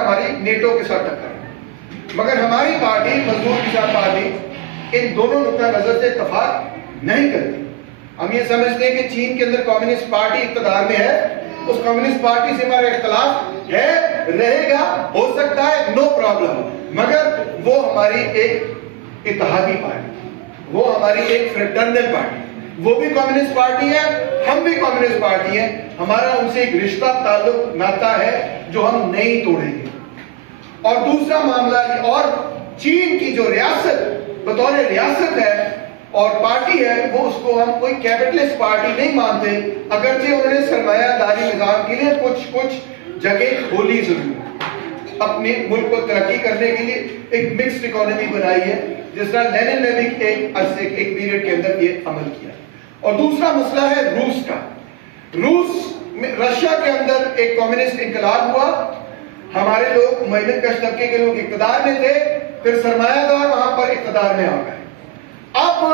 ہماری نیٹو کے ساتھ ٹکر ہے، مگر ہماری پارٹی مزدور کسان پارٹی ان دونوں نقطہ نظر سے اتفاق نہیں کرتی۔ ہم یہ سمجھتے ہیں کہ چین کے اندر کمیونسٹ پارٹی اقتدار میں ہے، اس کمیونسٹ پارٹی سے ہمارا اختلاف ہے، رہے گا، ہو سکتا ہے، نو پرابلم، مگر وہ ہماری ایک اتحادی پارٹی، وہ ہماری ایک فریٹرنل پارٹی، وہ بھی کمیونسٹ پارٹی ہے، ہم بھی کمیونسٹ پارٹی ہیں، ہمارا ان سے ایک رشتہ تعلق ناتا ہے جو ہم نہیں توڑیں گے۔ اور دوسرا معاملہ یہ، اور چین کی جو ریاست بطور ریاست ہے اور پارٹی ہے، وہ اس کو ہم کوئی کیپٹلسٹ پارٹی نہیں مانتے، اگرچہ انہوں نے سرمایہ داری نظام کے لیے کچھ جگہ کھولی ضرور، اپنے ملک کو ترقی کرنے کے لیے ایک مکسڈ اکانومی بنائی ہے، جس طرح لینن نے بھی ایک عرصے ایک پیریڈ کے اندر یہ عمل کیا۔ اور دوسرا مسئلہ ہے روس کا۔ رشیا کے اندر ایک کمیونسٹ انقلاب ہوا، ہمارے لوگ مہنت کش طبقے کے لوگ اقتدار میں تھے، پھر سرمایہ دار وہاں پر اقتدار میں آ گئے۔ اب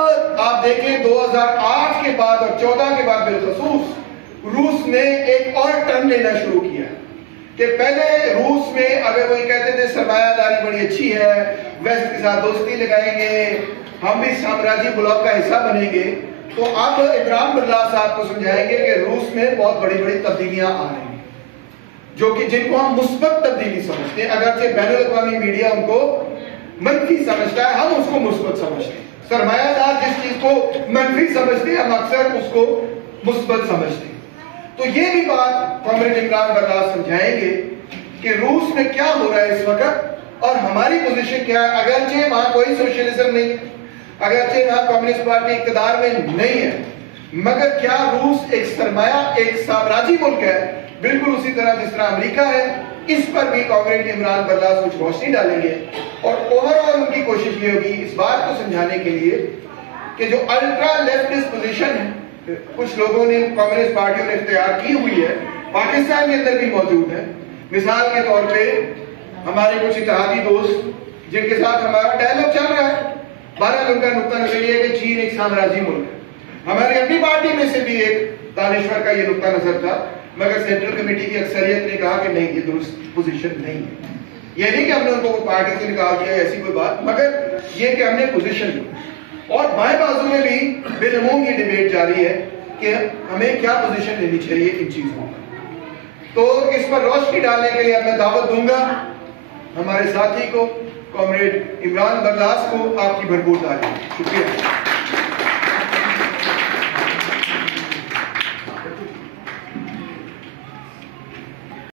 آپ دیکھیں 2008 کے بعد اور 14 کے بعد بالخصوص روس نے ایک اور ٹرن لینا شروع کیا کہ پہلے روس میں اگر وہ کہتے تھے سرمایہ داری بڑی اچھی ہے، ویسٹ کے ساتھ دوستی لگائیں گے، ہم بھی سامراجی بلاک کا حصہ بنیں گے، تو اب ابراہیم برلا صاحب کو سمجھائیں گے کہ روس میں بہت بڑی بڑی تبدیلیاں آ رہی ہیں، جو کہ جن کو ہم مثبت تبدیلی سمجھتے ہیں، اگرچہ بین الاقوامی میڈیا ان کو منفی سمجھتا ہے، ہم اس کو مثبت سمجھتے ہیں۔ سرمایہ دار جس چیز کو منفی سمجھتے ہیں، ہم اکثر اس کو مثبت سمجھتے ہیں۔ تو یہ بھی بات کامریڈ عمران برلاس سمجھائیں گے کہ روس میں کیا ہو رہا ہے اس وقت اور ہماری پوزیشن کیا ہے، اگرچہ وہاں کوئی سوشلزم نہیں، اگرچہ وہاں کمیونسٹ پارٹی اقتدار میں نہیں ہے، مگر کیا روس ایک سرمایہ ایک سامراجی ملک ہے، بالکل اسی طرح جس طرح امریکہ ہے۔ اس پر بھی کامریڈ عمران برلاس کچھ روشنی ڈالیں گے، اور اوور آل ان کی کوشش یہ ہوگی اس بات کو سمجھانے کے لیے کہ جو الٹرا لیفٹسٹ پوزیشن ہے کچھ لوگوں نے کمیونسٹ پارٹیوں نے اختیار کی ہوئی ہے، پاکستان کے اندر بھی موجود ہے۔ مثال کے طور پہ ہمارے کچھ اتحادی دوست جن کے ساتھ ہمارا ڈائلاگ چل رہا ہے، بہرحال ان کا نقطہ نظر یہ ہے کہ چین ایک سامراجی ملک ہے۔ ہماری اپنی پارٹی میں سے بھی ایک دانشور کا یہ نقطہ نظر تھا، مگر سینٹرل کمیٹی کی اکثریت نے کہا کہ نہیں، یہ درست پوزیشن نہیں ہے۔ یہ نہیں کہ ہم نے ان کو پارٹی سے نکال دیا ایسی کوئی بات، مگر یہ کہ ہم نے پوزیشن لی۔ اور بائیں بازو میں بھی بالعموم یہ ڈیبیٹ جاری ہے کہ ہمیں کیا پوزیشن لینی چاہیے ان چیزوں پر۔ تو اس پر روشنی ڈالنے کے لیے میں دعوت دوں گا ہمارے ساتھی کو، کامریڈ عمران برلاس کو، آپ کی بھرپور تعریف۔ شکریہ۔